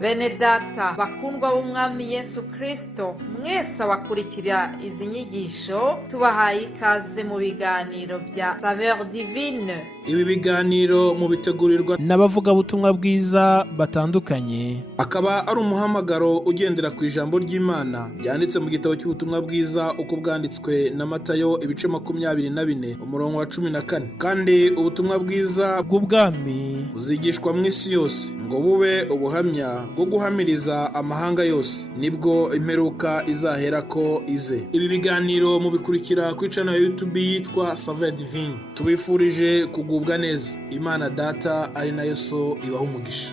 Bene data bakundwa b'umwami Yesu Kristo, mwese abakurikira izi nyigisho tubahaye ikaze mu biganiro bya Saveur Divine. Ibi biganiro mu bitegurirwa n'abavugabutumwa bwiza batandukanye, akaba ari umuhamagaro ugendera ku ijambo ry'Imana byanditse mu gitabo cy'ubutumwa bwiza uko bwanditswe na Matayo ibice 24 umurongo wa 14. Kandi ubutumwa bwiza bw'ubwami buzigishwa mu isi yose ngo bube ubuhamya bwo guhamiriza amahanga yose, nibwo imperuka izahera ko ize. Ibi biganiro mubikurikira ku channel ya YouTube yitwa Saveur Divine. Tubifurije kugubwa neza. Imana Data ari nayo So ibaha umugisha.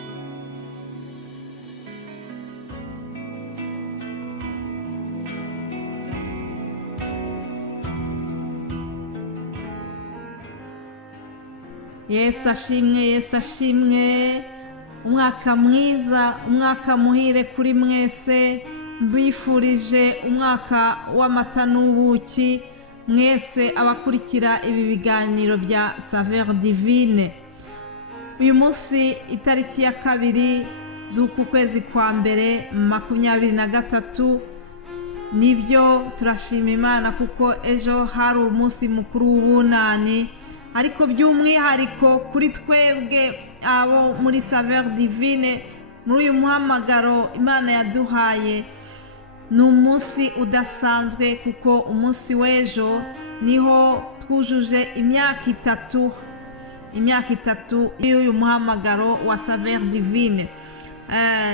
Yesu ashimwe, Yesu ashimwe. Umwaka mwiza, umwaka muhire kuri mwese. Mbifurije umwaka w'amata n'ubuki mwese abakurikira ibi biganiro bya Saveur Divine. Uyu munsi itariki ya 2 z'uku kwezi kwa mbere 2023, nibyo turashima Imana kuko ejo hari umunsi mukuru w'ubunani, ariko by'umwihariko kuri twebwe abo muri Saveur Divine, muri uyu muhamagaro Imana yaduhaye, ni umunsi udasanzwe kuko umunsi w'ejo niho twujuje imyaka itatu y'uyu muhamagaro wa Saveur Divine.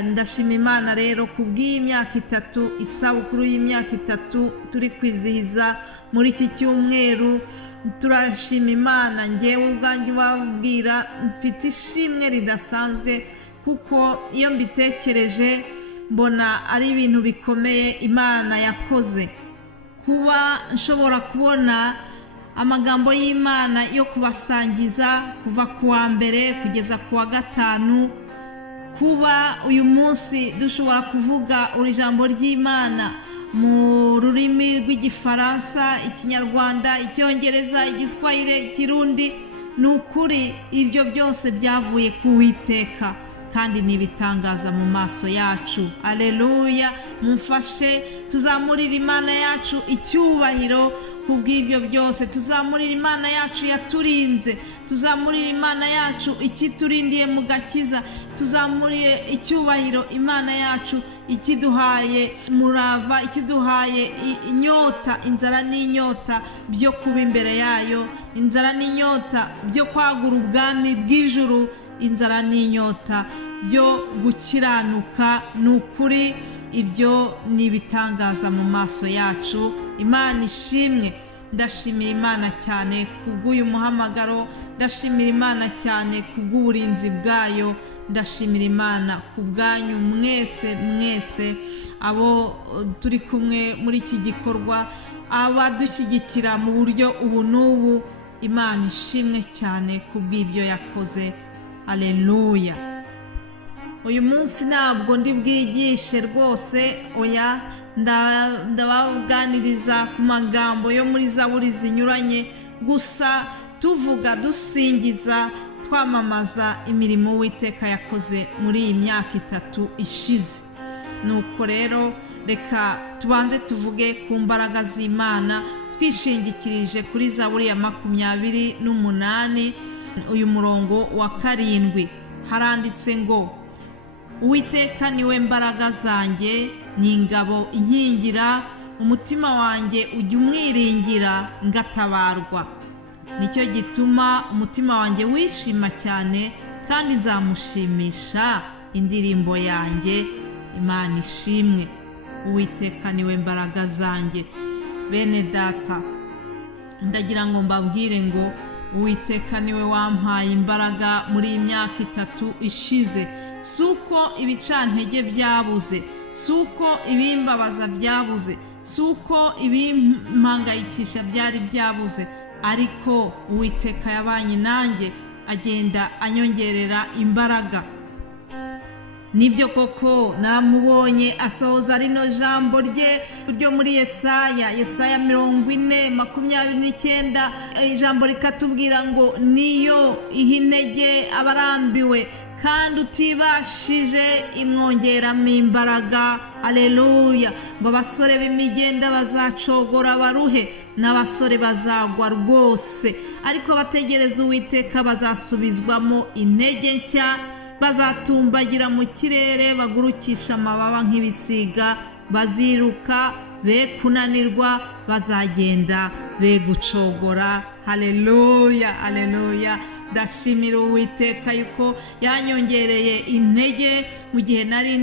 Ndashima Imana rero kubw'iyi myaka 3, isabukuru y'imyaka 3 turi kwizihiza muri iki cyumweru. Turashima Imana, ngewe ubwanjye babwira mfite ishimwe ridasanzwe kuko iyo mbitekereje mbona ari ibintu bikomeye Imana yakoze. Kuba nshobora kubona amagambo y'Imana yo kubasangiza kuva ku wa mbere kugeza ku wa 5, kuba uyu munsi dushobora kuvuga ijambo ry'Imana mu rurimi rw'Igifaransa, Ikinyarwanda, Icyongereza, Igiswahili, Ikirundi, ni ukuri ibyo byose byavuye ku Uwiteka kandi nibitangaza mu maso yacu. Aleluya! Mumfashe tuzamurira Imana yacu icyubahiro kubw'ibyo byose. Tuzamurira Imana yacu yaturinze, tuzamurira Imana yacu ikiturindiye mu gakiza, tuzamurire icyubahiro Imana yacu ikiduhaye murava, ikiduhaye inyota, inzara n'inyota byo kuba imbere yayo, inzara n'inyota byo kwagura ubwami bw'ijuru, inzara n'inyota byo gukiranuka. Ni ukuri ibyo nibitangaza mu maso yacu. Imana ishimwe. Ndashimira Imana cyane kubw'uyu muhamagaro, ndashimira Imana cyane kubw'uburinzi bwayo, ndashimira Imana kubwanyu mwese abo turi kumwe muri iki gikorwa, abadushyigikira mu buryo ubu n'ubu. Imana ishimwe cyane kubw'ibyo yakoze. Aleluya! Uyu munsi ntabwo ndi bwigishe rwose, oya, ndabaganiriza ku magambo yo muri Zaburi zinyuranye, gusa tuvuga, dusingiza, twamamaza imirimo Uwiteka yakoze muri iyi myaka 3 ishize. Nuko rero reka tubanze tuvuge ku mbaraga z'Imana twishingikirije kuri Zaburi ya 28 uyu murongo wa 7. Haranditse ngo, Uwiteka niwe mbaraga zanjye, ni ingabo inkingira, umutima wanjye ujya umwiringira ngatabarwa. Nicyo gituma umutima wanjye wishima cyane, kandi nzamushimisha indirimbo yanjye. Imana ishimwe. Uwiteka niwe mbaraga zanjye. Bene data, ndagira ngo mbabwire ngo Uwiteka niwe wampaye imbaraga muri iyi myaka 3 ishize. Suko ibicantege byabuze, suko ibimbabaza byabuze, suko ibimpangayikisha byari byabuze, ariko Uwiteka yabanye nanjye, agenda anyongerera imbaraga. Nibyo koko namubonye asohoza rino jambo ryo muri Yesaya 40:29, ijambo rikatubwira ngo niyo ihinege abarambiwe kandi utibashije imwongeramo imbaraga. Haleluya. ngo abasore b'imigenda bazacogora baruhe, n'abasore bazagwa rwose, ariko abategereza Uwiteka bazasubizwamo intege nshya, bazatumbagira mu kirere bagurukisha amababa nk'ibisiga, baziruka be kunanirwa, bazagenda be gucogora. Haleluya, haleluya. ndashimira Uwiteka yuko yanyongereye intege mu gihe nari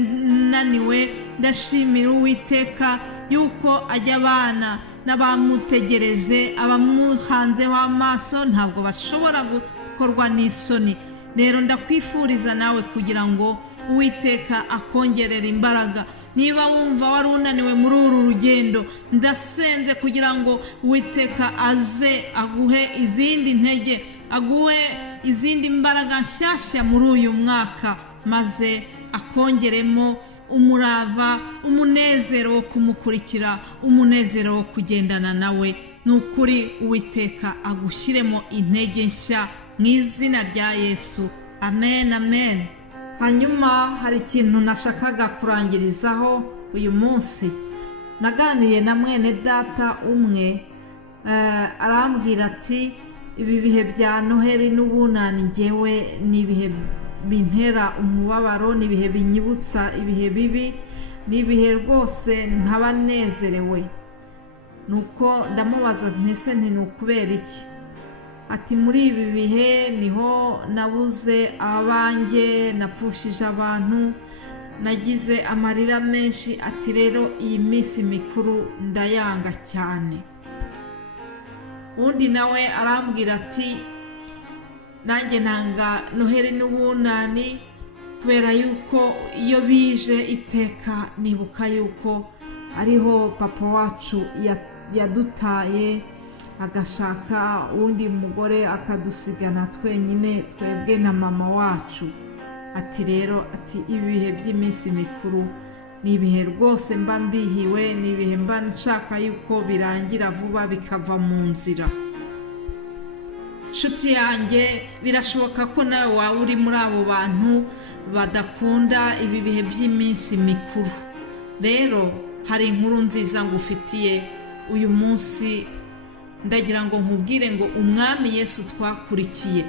naniwe. ndashimira Uwiteka yuko ajya abana n'abamutegereje, abamuhanzeho amaso ntabwo bashobora gukorwa n'isoni. rero ndakwifuriza nawe kugira ngo Uwiteka akongerera imbaraga. niba wumva wari unaniwe muri uru rugendo, ndasenze kugira ngo Uwiteka aze aguhe izindi ntege, aguhe izindi mbaraga nshyashya muri uyu mwaka, maze akongeremo umurava, umunezero wo kumukurikira, umunezero wo kugendana nawe. ni ukuri Uwiteka agushyiremo intege nshya mu izina rya Yesu. Amen, amen. hanyuma hari ikintu nashakaga kurangirizaho uyu munsi. naganiriye na mwene data umwe, arambwira ati ibi bihe bya Noheli n'ubunani njyewe ni ibihe bintera umubabaro, ni ibihe binyibutsa ibihe bibi, ni ibihe rwose ntaba nezerewe. nuko ndamubaza ntese ni ukubera iki? ati muri ibi bihe niho nabuze abanjye, napfushije abantu, nagize amarira menshi. ati rero iyi minsi mikuru ndayanga cyane. undi nawe arambwira ati nanjye nanga Noheli n'ubunani kubera yuko iyo bije iteka nibuka yuko ariho papa wacu yadutaye, agashaka undi mugore akadusigana twenyine twebwe na mama wacu. ati rero ati ibihe by'iminsi mikuru ni ibihe rwose mba mbihiwe, ni ibihe mba nshaka yuko birangira vuba bikava mu nzira. nshuti yanjye, birashoboka ko nawe waba uri muri abo bantu badakunda ibi bihe by'iminsi mikuru. rero hari inkuru nziza ngufitiye uyu munsi. ndagira ngo nkubwire ngo umwami Yesu twakurikiye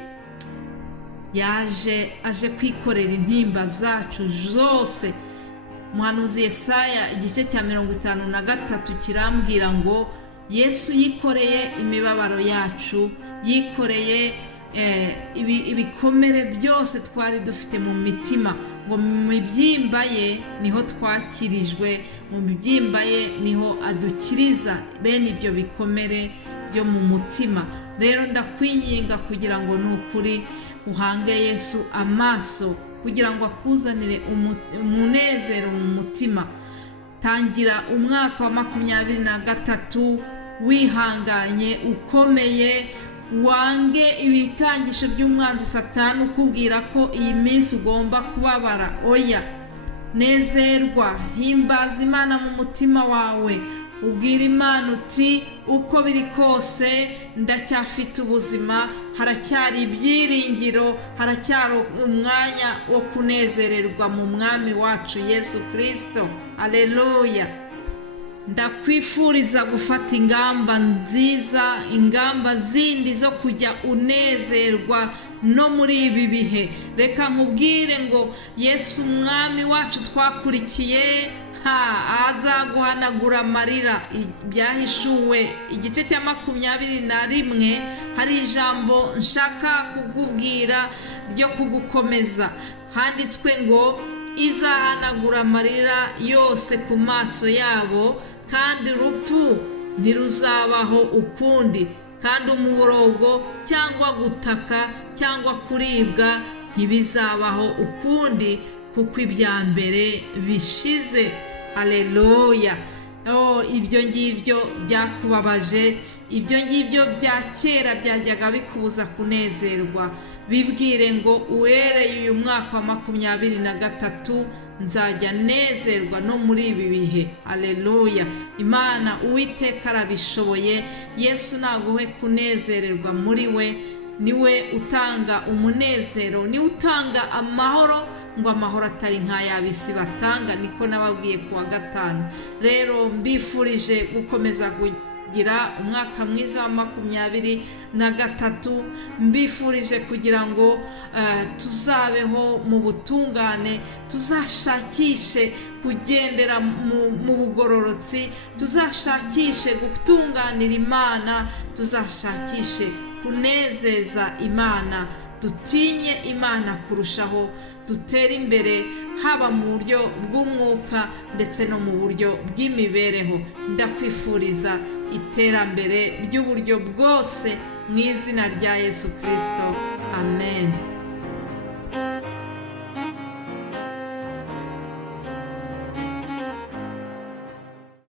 aje kwikorera intimba zacu zose. Umuhanuzi Yesaya igice cya 53 kirambwira ngo Yesu yikoreye imibabaro yacu, yikoreye ibikomere byose twari dufite mu mitima, ngo mu mibyimba ye niho twakirijwe, mu mibyimba ye niho adukiriza bene ibyo bikomere byo mu mutima. rero ndakwinginga kugira ngo nukuri uhange Yesu amaso kugira ngo akuzanire umunezero mu mutima. tangira umwaka wa 2023 wihanganye, ukomeye, wange ibikangisho by'umwanzi Satani ukubwira ko iyi minsi ugomba kubabara. oya, nezerwa, himbaza Imana mu mutima wawe, ubwira Imana uti uko biri kose ndacyafite ubuzima, haracyari ibyiringiro, haracyari umwanya wo kunezererwa mu mwami wacu Yesu Kristo. Haleluya. ndakwifuriza gufata ingamba nziza, ingamba zindi zo kujya unezerwa no muri ibi bihe. reka mubwire ngo Yesu umwami wacu twakurikiye azaguhanagura amarira. Byahishuwe igice cya 21 hari ijambo nshaka kukubwira ryo kugukomeza. handitswe ngo izahanagura amarira yose ku maso yabo, kandi urupfu ntiruzabaho ukundi, kandi umuborogo cyangwa gutaka cyangwa kuribwa ntibizabaho ukundi, kuko ibya mbere bishize. Haleluya. ibyo ngibyo byakubabaje, ibyo ngibyo bya kera byajyaga bikubuza kunezerwa, bibwire ngo uhereye uyu mwaka wa 2023 nzajya nezerwa no muri ibi bihe. Haleluya. Imana Uwiteka arabishoboye. Yesu naguhe kunezererwa muri we niwe utanga umunezero, niwe utanga amahoro, ngo amahoro atari nk'ay'ab'isi batanga, niko nababwiye ku wa gatanu. Rero mbifurije gukomeza kugira umwaka mwiza wa 2023, mbifurije kugira ngo tuzabeho mu butungane, tuzashakishe kugendera mu bugororotsi, tuzashakishe gutunganira Imana, tuzashakishe kunezeza Imana, dutinye Imana kurushaho, dutere imbere haba mu buryo bw'umwuka ndetse no mu buryo bw'imibereho. Ndakwifuriza iterambere ry'uburyo bwose mu izina rya Yesu Kristo. Amen.